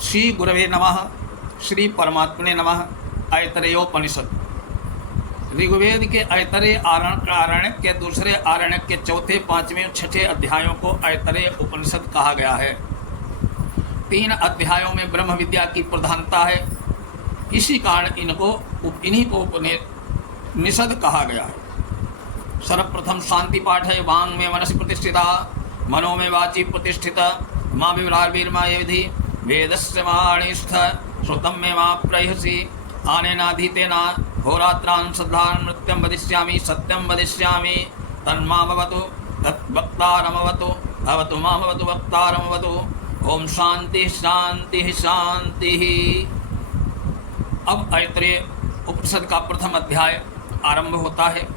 श्री गुरवे नमः। श्री परमात्मने नमः। ऐतरेयोपनिषद। ऋग्वेद के ऐतरेय आरण्यक के दूसरे आरण्यक के चौथे, पांचवें और छठे अध्यायों को ऐतरेय उपनिषद कहा गया है। 3 अध्यायों में ब्रह्म विद्या की प्रधानता है, इसी कारण इन्हीं को उपनिषद कहा गया है। सर्वप्रथम शांति पाठ है। वांग में मनसि प्रतिष्ठिता, मनो में वाची प्रतिष्ठिता, माँ विवरार्वीर्मा ये विधि वेदस्य वाणीस्थ श्रुतम में माँ प्रयसि आनेनाधीतेना होरात्रान् सद्धान् मृत्यं वदिष्यामि सत्यं वदिष्यामि तन्मामवतु तद्वक्तारमवतु भवतु मामवतु वक्तारमवतु। ओम शांति शांति शांति। अब ऐतरेय उपनिषद का प्रथम अध्याय आरंभ होता है।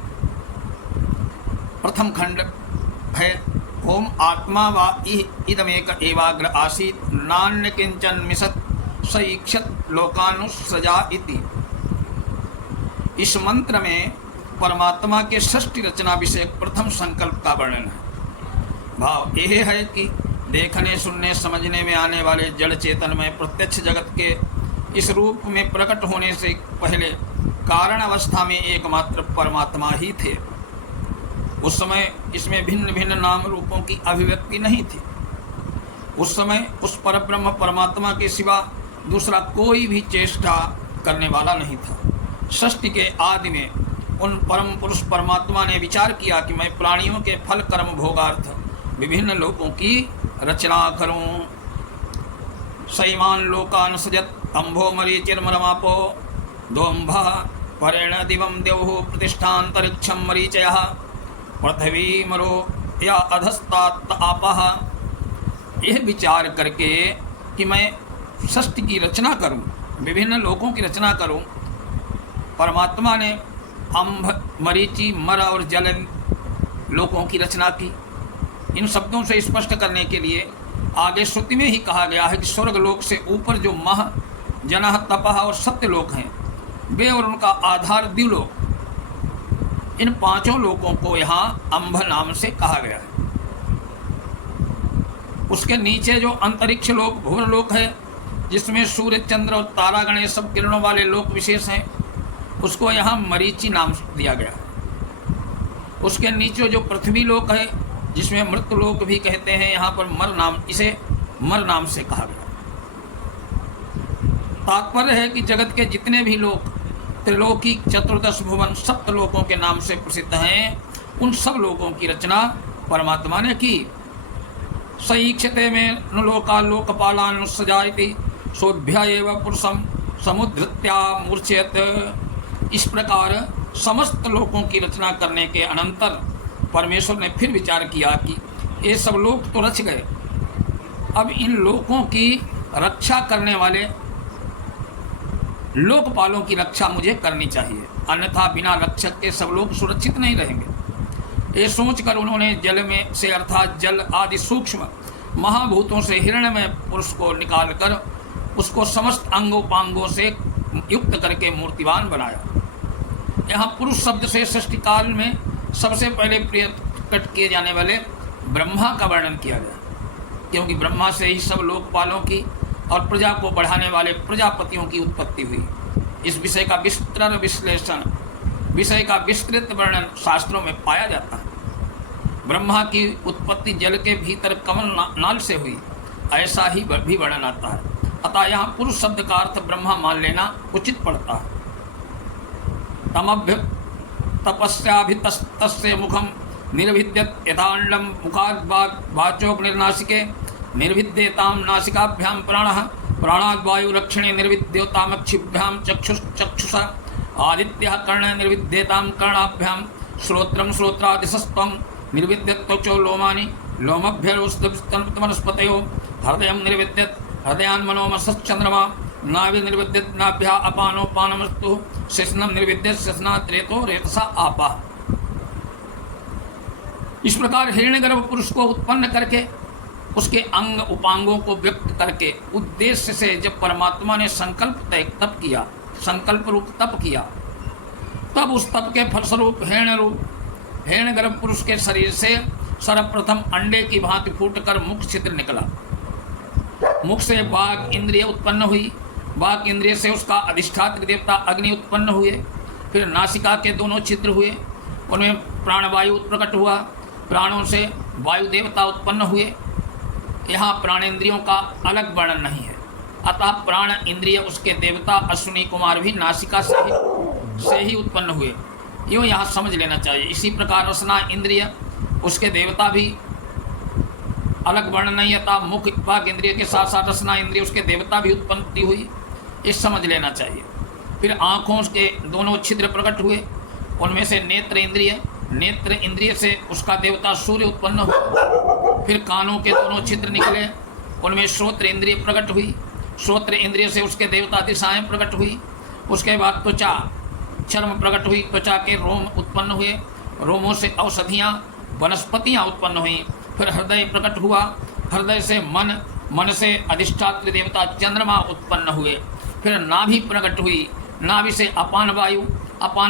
प्रथम खंड है ओम आत्मा वा इदमेक एवाग्र आसीत् नान्य किंचन मिशत सईक्षत लोकानुसृजा इति। इस मंत्र में परमात्मा के सृष्टि रचना विषय प्रथम संकल्प का वर्णन है। भाव यह है कि देखने सुनने समझने में आने वाले जड़ चेतन में प्रत्यक्ष जगत के इस रूप में प्रकट होने से पहले कारण अवस्था में एकमात्र परमात्मा ही थे। उस समय इसमें भिन्न भिन्न नाम रूपों की अभिव्यक्ति नहीं थी। उस समय उस परब्रह्म परमात्मा के सिवा दूसरा कोई भी चेष्टा करने वाला नहीं था। सृष्टि के आदि में उन परम पुरुष परमात्मा ने विचार किया कि मैं प्राणियों के फल कर्म भोगार्थ विभिन्न लोकों की रचना करूं। सैमान लोकान सजत अंभो मरीचिर्मरमापो दोम्भ परेण दिवं देवो प्रतिष्ठान्तरिक्षं मरीचयः पृथ्वी मरो या अधस्तात आपः। यह विचार करके कि मैं सृष्टि की रचना करूं, विभिन्न लोकों की रचना करूं, परमात्मा ने अंभ मरीचि मर और जल लोकों की रचना की। इन शब्दों से स्पष्ट करने के लिए आगे श्रुति में ही कहा गया है कि स्वर्ग लोक से ऊपर जो मह जनः तपः और सत्य लोक हैं वे और उनका आधार द्युलोक, इन 5 लोकों को यहाँ अंभ नाम से कहा गया है। उसके नीचे जो अंतरिक्ष लोक भुवन लोक है जिसमें सूर्य चंद्र और तारागण ये सब किरणों वाले लोक विशेष हैं, उसको यहाँ मरीचि नाम दिया गया है। उसके नीचे जो पृथ्वी लोक है जिसमें मृत लोक भी कहते हैं, यहाँ पर मर नाम, इसे मर नाम से कहा गया। तात्पर्य है कि जगत के जितने भी लोक त्रिलोकी चतुर्दश भुवन सप्त लोकों के नाम से प्रसिद्ध हैं, उन सब लोकों की रचना परमात्मा ने की। सईक्षते में लोका लोकपालानुसजायति सोभ्य एव पुरुषम समुद्धृत्या मूर्छयत। इस प्रकार समस्त लोकों की रचना करने के अनंतर परमेश्वर ने फिर विचार किया कि ये सब लोक तो रच गए, अब इन लोकों की रक्षा करने वाले लोकपालों की रक्षा मुझे करनी चाहिए, अन्यथा बिना रक्षक के सब लोग सुरक्षित नहीं रहेंगे। ये सोचकर उन्होंने जल में से अर्थात जल आदि सूक्ष्म महाभूतों से हिरण्यमय पुरुष को निकालकर उसको समस्त अंगोपांगों से युक्त करके मूर्तिवान बनाया। यहाँ पुरुष शब्द से सृष्टि काल में सबसे पहले प्रकट किए जाने वाले ब्रह्मा का वर्णन किया गया, क्योंकि ब्रह्मा से ही सब लोकपालों की और प्रजा को बढ़ाने वाले प्रजापतियों की उत्पत्ति हुई। इस विषय का विस्तृत विश्लेषण, विषय का विस्तृत वर्णन शास्त्रों में पाया जाता है। ब्रह्मा की उत्पत्ति जल के भीतर कमल नाल से हुई, ऐसा ही भी वर्णन आता है। अतः यहाँ पुरुष शब्द का अर्थ ब्रह्मा मान लेना उचित पड़ता है। तमभ्य तपस्याभितस्तस्य मुखम निर्भिद्यत यथांडम मुखाद वाचोक निर्नासिके निर्विद्येताम नासिकाभ्याम प्राणः प्राणाद् वायुरक्षणे निर्विद्योतामक्षिभ्याम चक्षुषा आदित्यः कर्णे निर्विद्येताम कर्णाभ्याम श्रोत्रम श्रोत्रादिशस्त्वं निर्विद्यत्वचो लोमानि लोमभ्यरोस्तमनस्पतयो हृदयं निर्विद्यत् हृदयान् मनोमसश्चंद्रमा नाभि निर्विद्यत् नाभ्या अपानोपानमस्तु शेषनम निर्विद्यत् शेषनात् रेतो रेतसा आपा। इस प्रकार हिरण्यगर्भ पुरुष को उत्पन्न करके उसके अंग उपांगों को व्यक्त करके उद्देश्य से जब परमात्मा ने संकल्प रूप तप किया, तब उस तप के फलस्वरूप हिरण्यगर्भ पुरुष के शरीर से सर्वप्रथम अंडे की भांति फूटकर मुख छिद्र निकला। मुख से वाग इंद्रिय उत्पन्न हुई, वाग इंद्रिय से उसका अधिष्ठात्र देवता अग्नि उत्पन्न हुए। फिर नासिका के दोनों छिद्र हुए, उनमें प्राणवायु प्रकट हुआ, प्राणों से वायु देवता उत्पन्न हुए। यहाँ प्राणेंद्रियों का अलग वर्णन नहीं है, अतः प्राण इंद्रिय उसके देवता अश्विनी कुमार भी नासिका से ही उत्पन्न हुए, यूँ यहाँ समझ लेना चाहिए। इसी प्रकार रसना इंद्रिय उसके देवता भी अलग वर्णन नहीं, अतः मुख वाग इंद्रिय के साथ साथ रसना इंद्रिय उसके देवता भी उत्पत्ति हुई, ये समझ लेना चाहिए। फिर आँखों के दोनों छिद्र प्रकट हुए, उनमें से नेत्र इंद्रिय से उसका देवता सूर्य उत्पन्न हुआ। फिर कानों के दोनों छिद्र निकले, उनमें श्रोत्र इंद्रिय प्रकट हुई, श्रोत्र इंद्रिय से उसके देवता दिशाएं प्रकट हुई। उसके बाद त्वचा चर्म प्रकट हुई, त्वचा के रोम उत्पन्न हुए, रोमों से औषधियाँ वनस्पतियाँ उत्पन्न हुई। फिर हृदय प्रकट हुआ, हृदय से मन से अधिष्ठात्र देवता चंद्रमा उत्पन्न हुए। फिर नाभि प्रकट हुई, नाभि से अपान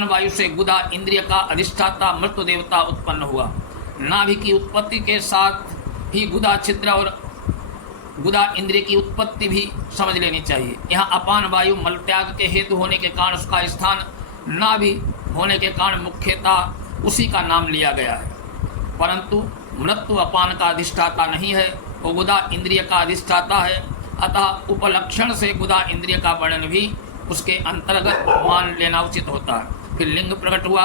वायु से गुदा इंद्रिय का अधिष्ठाता मृत्यु देवता उत्पन्न हुआ। नाभि की उत्पत्ति के साथ ही गुदा छिद्र और गुदा इंद्रिय की उत्पत्ति भी समझ लेनी चाहिए। यहाँ अपान वायु मलत्याग के हेतु होने के कारण उसका स्थान नाभि होने के कारण मुख्यतः उसी का नाम लिया गया है, परंतु मृत्यु अपान का अधिष्ठाता नहीं है, वो गुदा इंद्रिय का अधिष्ठाता है। अतः उपलक्षण से गुदा इंद्रिय का वर्णन भी उसके अंतर्गत मान लेना उचित होता है। फिर लिंग प्रकट हुआ,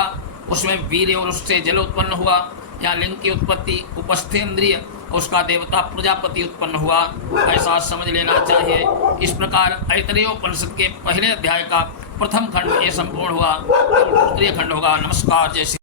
उसमें वीर्य और उससे जल उत्पन्न हुआ। यहाँ लिंग की उत्पत्ति उपस्थेंद्रिय उसका देवता प्रजापति उत्पन्न हुआ, ऐसा समझ लेना चाहिए। इस प्रकार ऐतरेयोपनिषद के पहले अध्याय का प्रथम खंड ये संपूर्ण हुआ, दूसरे खंड होगा। नमस्कार, जय श्री